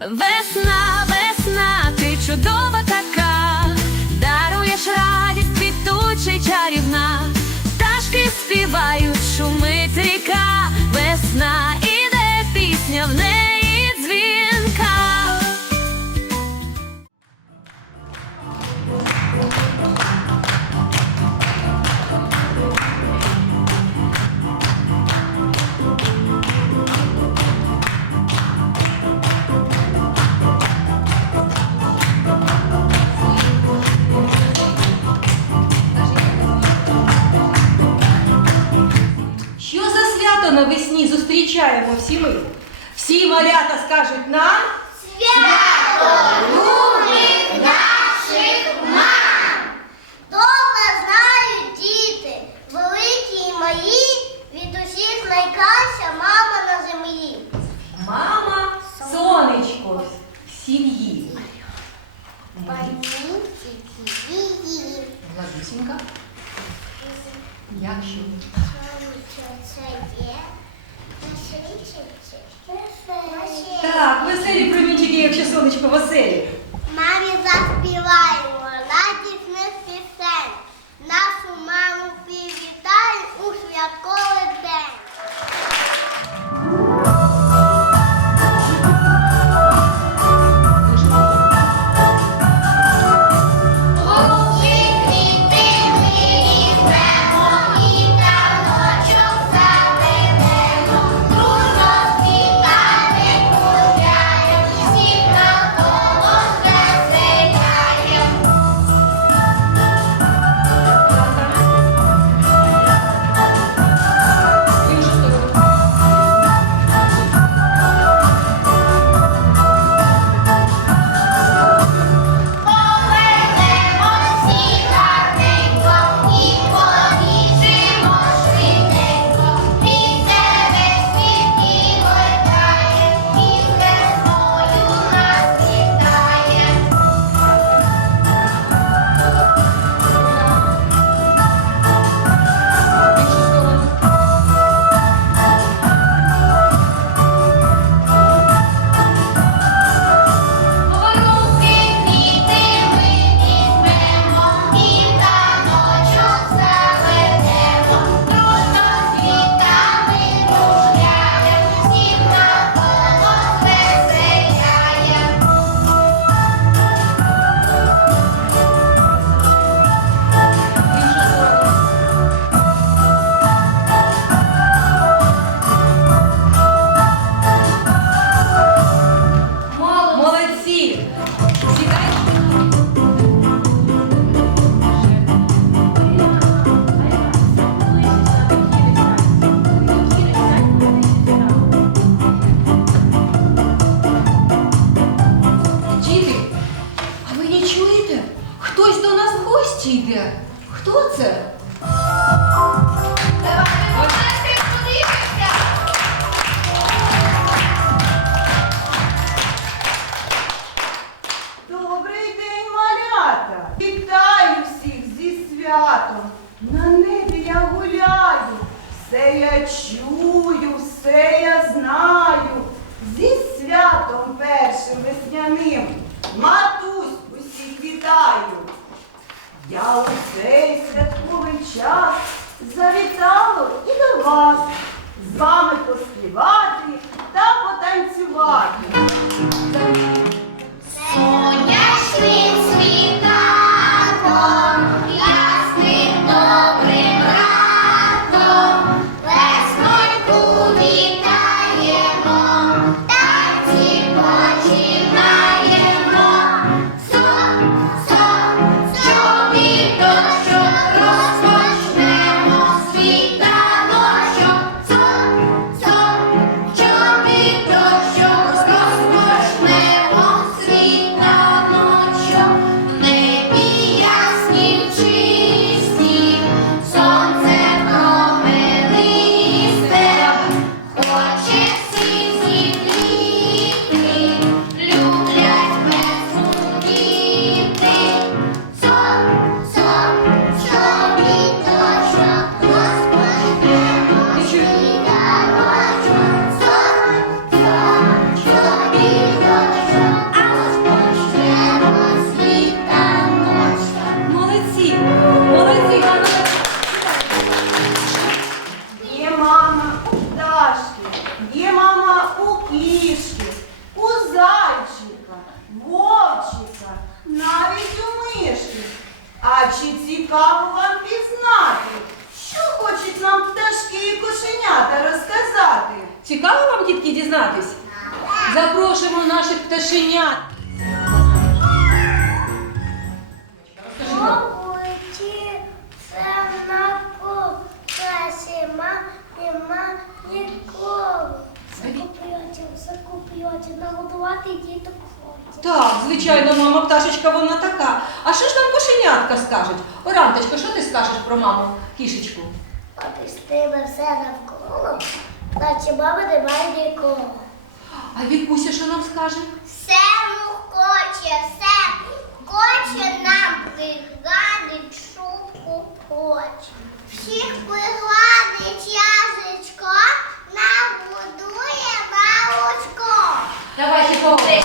Весна, весна, ти чудова така, даруєш радість квітучий чарівна, пташки співають, шумить ріка, весна іде пісня в неї. навесні зустрічаємо всі ми. Всі малята скажуть нам свято любих наших мам. Добре знають діти, великі і малі, від усіх найкраща мама на землі. Мама сонечко сім'ї. Владисенька. Якщо? Так, веселі промінчики, якщо сонечко веселі. час завітало і до вас з вами поспівати та потанцювати. Нема ніколи. Закупляти, закупляти, нагодувати діток хочуть. Так, звичайно, мама пташечка вона така. А що ж там кошенятка скажуть? Оранточко, що ти скажеш про маму кішечку? Тебе все навколо, наче баби немає нікого. А Вікуся що нам скаже? Все хоче, все хоче нам пригадить шубку хоче. Всіх пригладить язичко, нам будує малочко. Давайте поговоримо.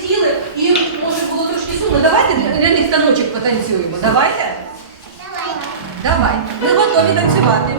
Сиділи і може було трошки сумно. Давайте для, них таночок потанцюємо. Давайте? Давай. Ми готові танцювати.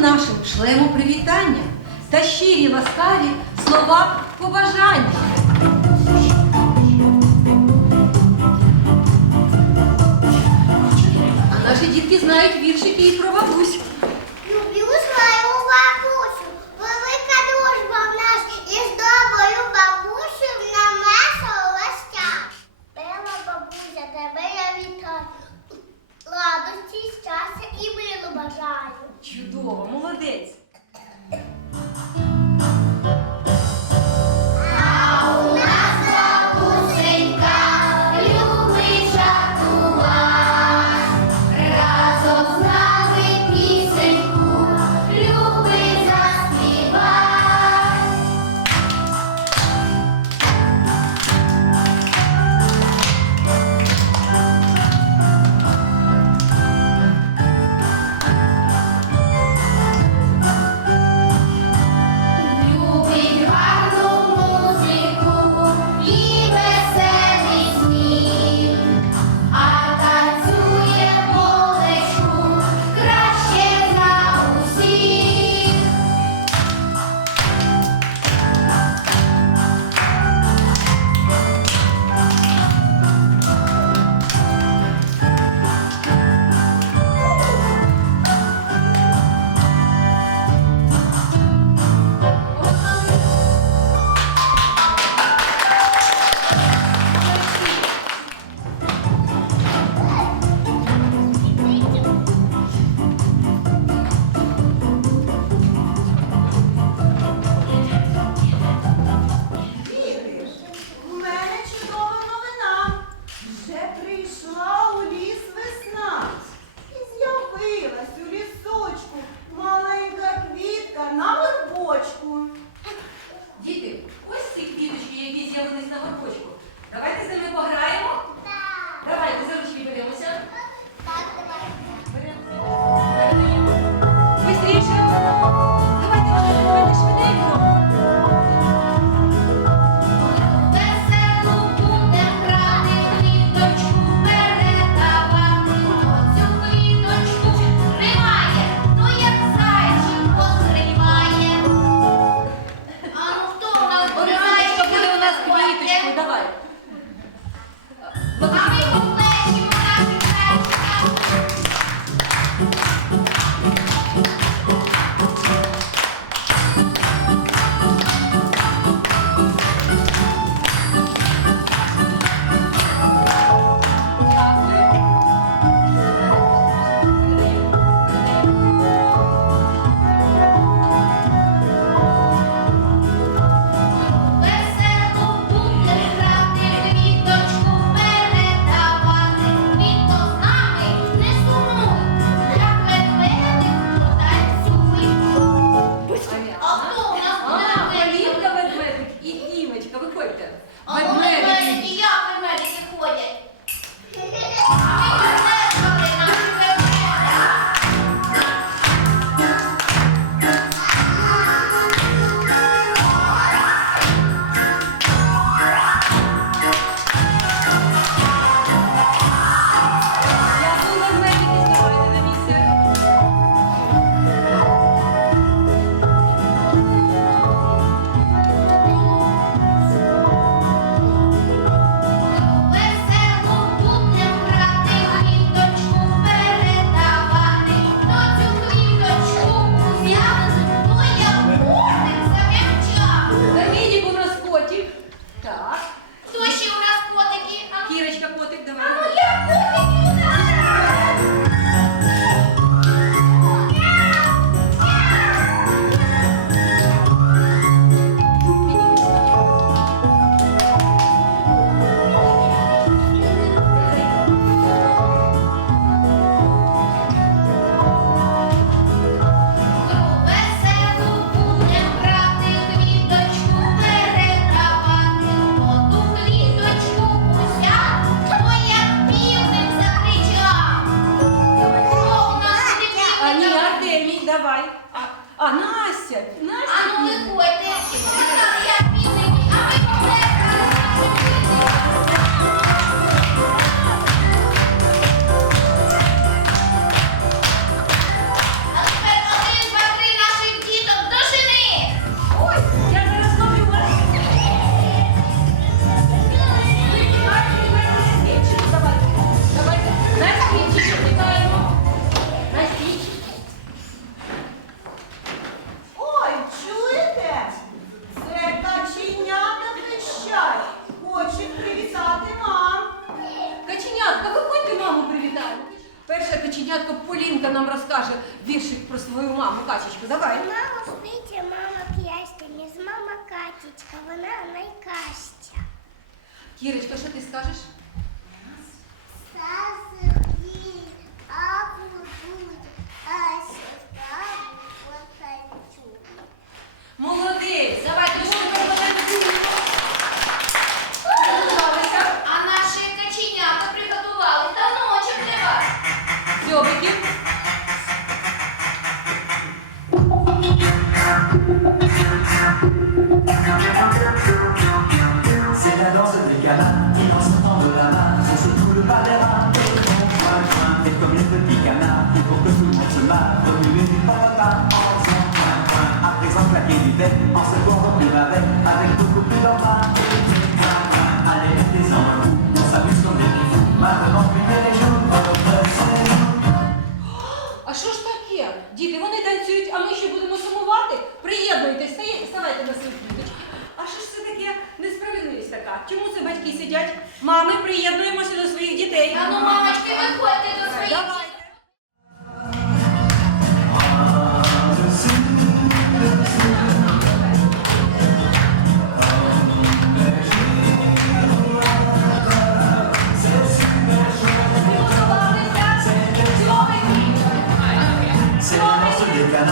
нашим шлемо привітання та щирі ласкаві слова побажання. А наші дітки знають віршики і про бабусь.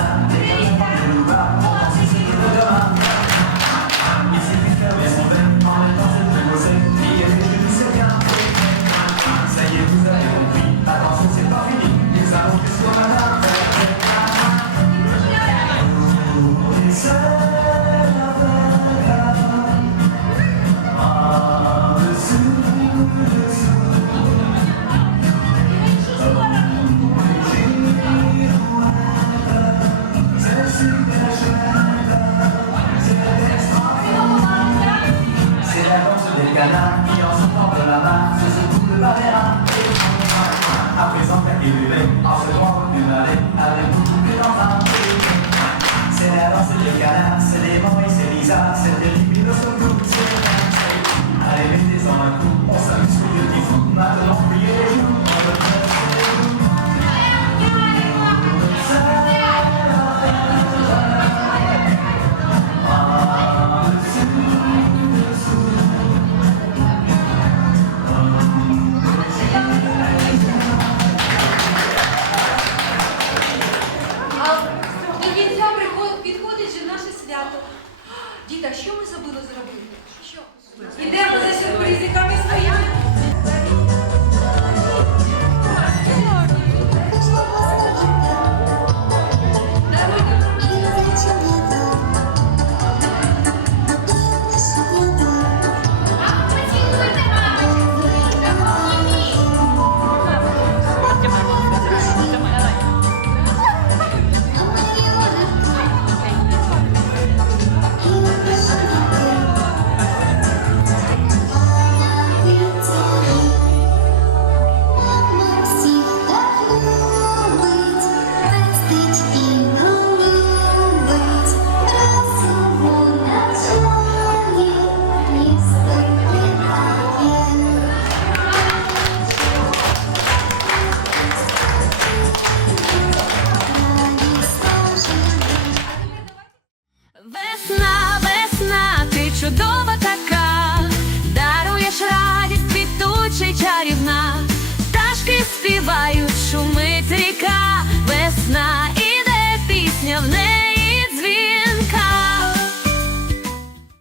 Grita! А до кінця підходить же наше свято. Діда, що ми забули зробити? Що? Ідемо за сюрпризиками своїми.